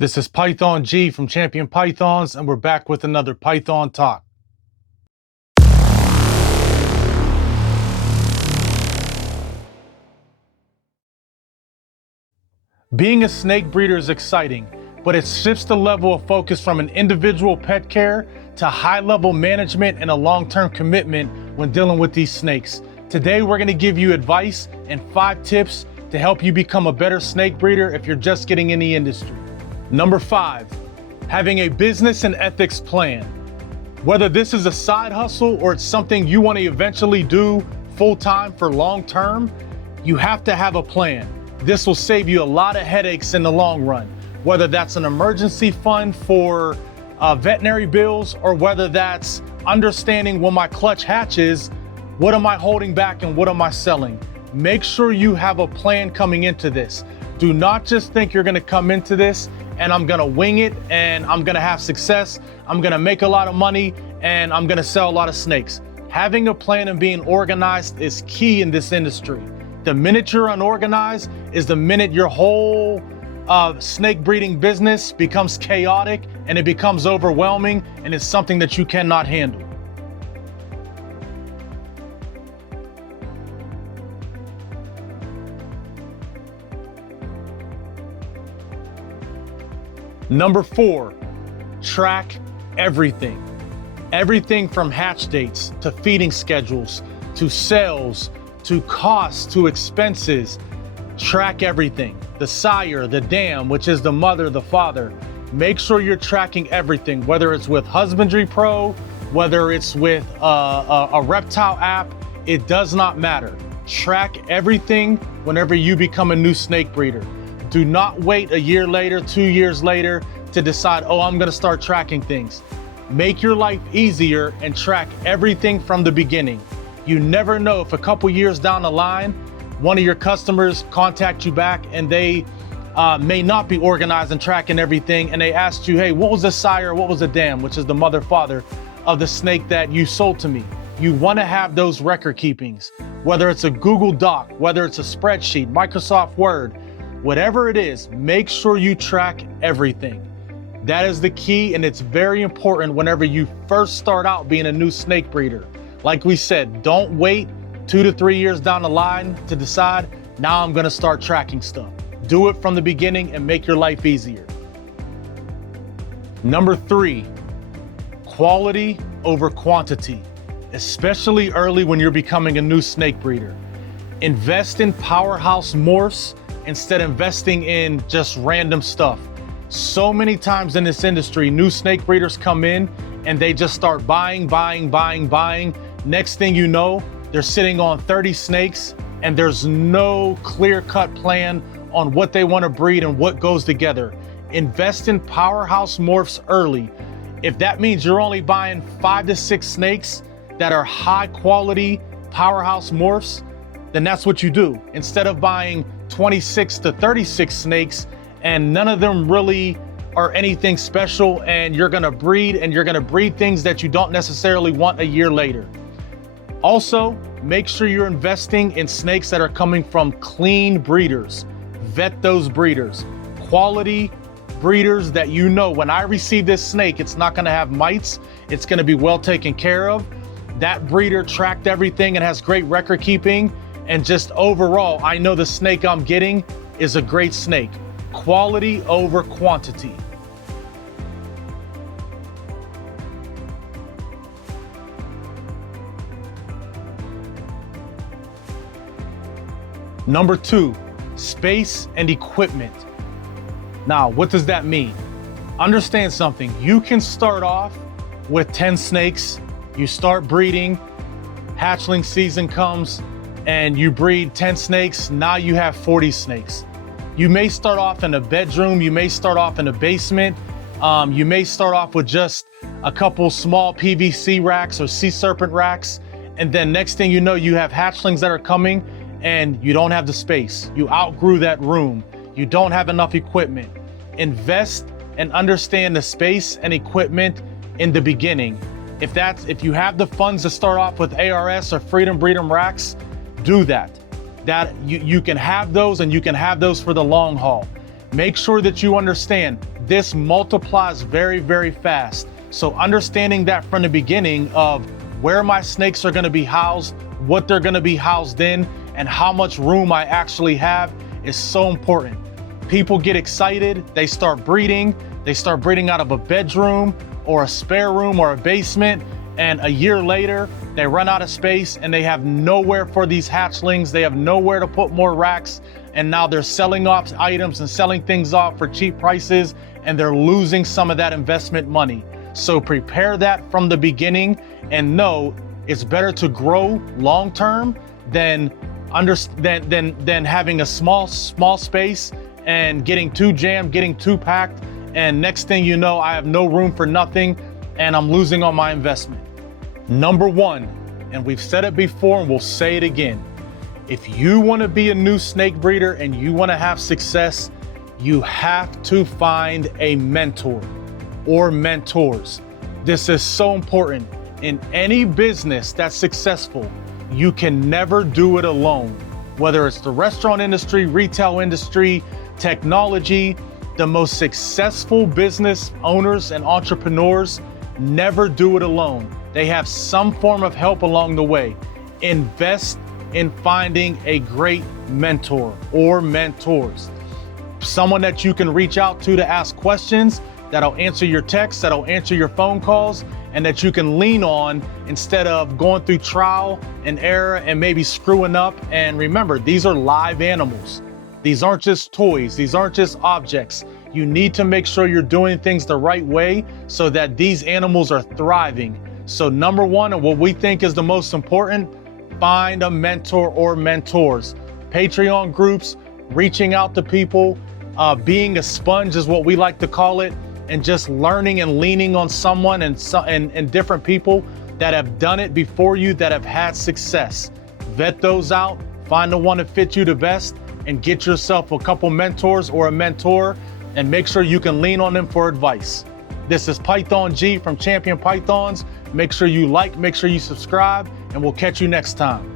This is Python G from Champion Pythons, and we're back with another Python Talk. Being a snake breeder is exciting, but it shifts the level of focus from an individual pet care to high-level management and a long-term commitment when dealing with these snakes. Today, we're going to give you advice and 5 tips to help you become a better snake breeder if you're just getting in the industry. Number 5, having a business and ethics plan. Whether this is a side hustle or it's something you want to eventually do full-time for long-term, you have to have a plan. This will save you a lot of headaches in the long run, whether that's an emergency fund for veterinary bills, or whether that's understanding when my clutch hatches, what am I holding back and what am I selling? Make sure you have a plan coming into this. Do not just think you're gonna come into this and I'm gonna wing it and I'm gonna have success, I'm gonna make a lot of money and I'm gonna sell a lot of snakes. Having a plan and being organized is key in this industry. The minute you're unorganized is the minute your whole snake breeding business becomes chaotic and it becomes overwhelming and it's something that you cannot handle. Number 4, track everything. Everything from hatch dates to feeding schedules to sales to costs to expenses. Track everything. The sire, the dam, which is the mother, the father. Make sure you're tracking everything, whether it's with Husbandry Pro, whether it's with a reptile app, it does not matter. Track everything whenever you become a new snake breeder. Do not wait a year later, 2 years later to decide, oh, I'm gonna start tracking things. Make your life easier and track everything from the beginning. You never know if a couple years down the line, one of your customers contact you back and they may not be organized and tracking everything, and they asked you, hey, what was the sire, what was the dam, which is the mother, father of the snake that you sold to me. You wanna have those record keepings, whether it's a Google Doc, whether it's a spreadsheet, Microsoft Word, whatever it is, make sure you track everything. That is the key, and it's very important whenever you first start out being a new snake breeder. Like we said, don't wait 2 to 3 years down the line to decide, now I'm gonna start tracking stuff. Do it from the beginning and make your life easier. Number 3, quality over quantity, especially early when you're becoming a new snake breeder. Invest in powerhouse morphs instead of investing in just random stuff. So many times in this industry, new snake breeders come in and they just start buying. Next thing you know, they're sitting on 30 snakes and there's no clear-cut plan on what they want to breed and what goes together. Invest in powerhouse morphs early. If that means you're only buying 5 to 6 snakes that are high quality powerhouse morphs, then that's what you do. Instead of buying 26 to 36 snakes and none of them really are anything special, and you're gonna breed things that you don't necessarily want a year later. Also, make sure you're investing in snakes that are coming from clean breeders. Vet those breeders. Quality breeders that you know, when I receive this snake, it's not gonna have mites, it's gonna be well taken care of. That breeder tracked everything and has great record keeping, and just overall, I know the snake I'm getting is a great snake. Quality over quantity. Number 2, space and equipment. Now, what does that mean? Understand something. You can start off with 10 snakes, you start breeding, hatchling season comes, and you breed 10 snakes, now you have 40 snakes. You may start off in a bedroom, you may start off in a basement, you may start off with just a couple small PVC racks or sea serpent racks, and then next thing you know, you have hatchlings that are coming and you don't have the space. You outgrew that room. You don't have enough equipment. Invest and understand the space and equipment in the beginning. If you have the funds to start off with ARS or Freedom Breed'em racks, do that. You can have those, and you can have those for the long haul. Make sure that you understand this multiplies very, very fast. So understanding that from the beginning of where my snakes are gonna be housed, what they're gonna be housed in, and how much room I actually have is so important. People get excited, they start breeding out of a bedroom or a spare room or a basement, and a year later, they run out of space and they have nowhere for these hatchlings, they have nowhere to put more racks, and now they're selling off items and selling things off for cheap prices, and they're losing some of that investment money. So prepare that from the beginning and know it's better to grow long-term than having a small space and getting too jammed, getting too packed, and next thing you know, I have no room for nothing and I'm losing on my investment. Number one, and we've said it before and we'll say it again, if you want to be a new snake breeder and you want to have success, you have to find a mentor or mentors. This is so important. In any business that's successful, you can never do it alone. Whether it's the restaurant industry, retail industry, technology, the most successful business owners and entrepreneurs never do it alone. They have some form of help along the way. Invest in finding a great mentor or mentors. Someone that you can reach out to ask questions, that'll answer your texts, that'll answer your phone calls, and that you can lean on instead of going through trial and error and maybe screwing up. And remember, these are live animals. These aren't just toys. These aren't just objects. You need to make sure you're doing things the right way so that these animals are thriving. So number one, and what we think is the most important, find a mentor or mentors. Patreon groups, reaching out to people, being a sponge is what we like to call it, and just learning and leaning on someone and different people that have done it before you, that have had success. Vet those out, find the one that fits you the best, and get yourself a couple mentors or a mentor, and make sure you can lean on them for advice. This is Python G from Champion Pythons. Make sure you like, make sure you subscribe, and we'll catch you next time.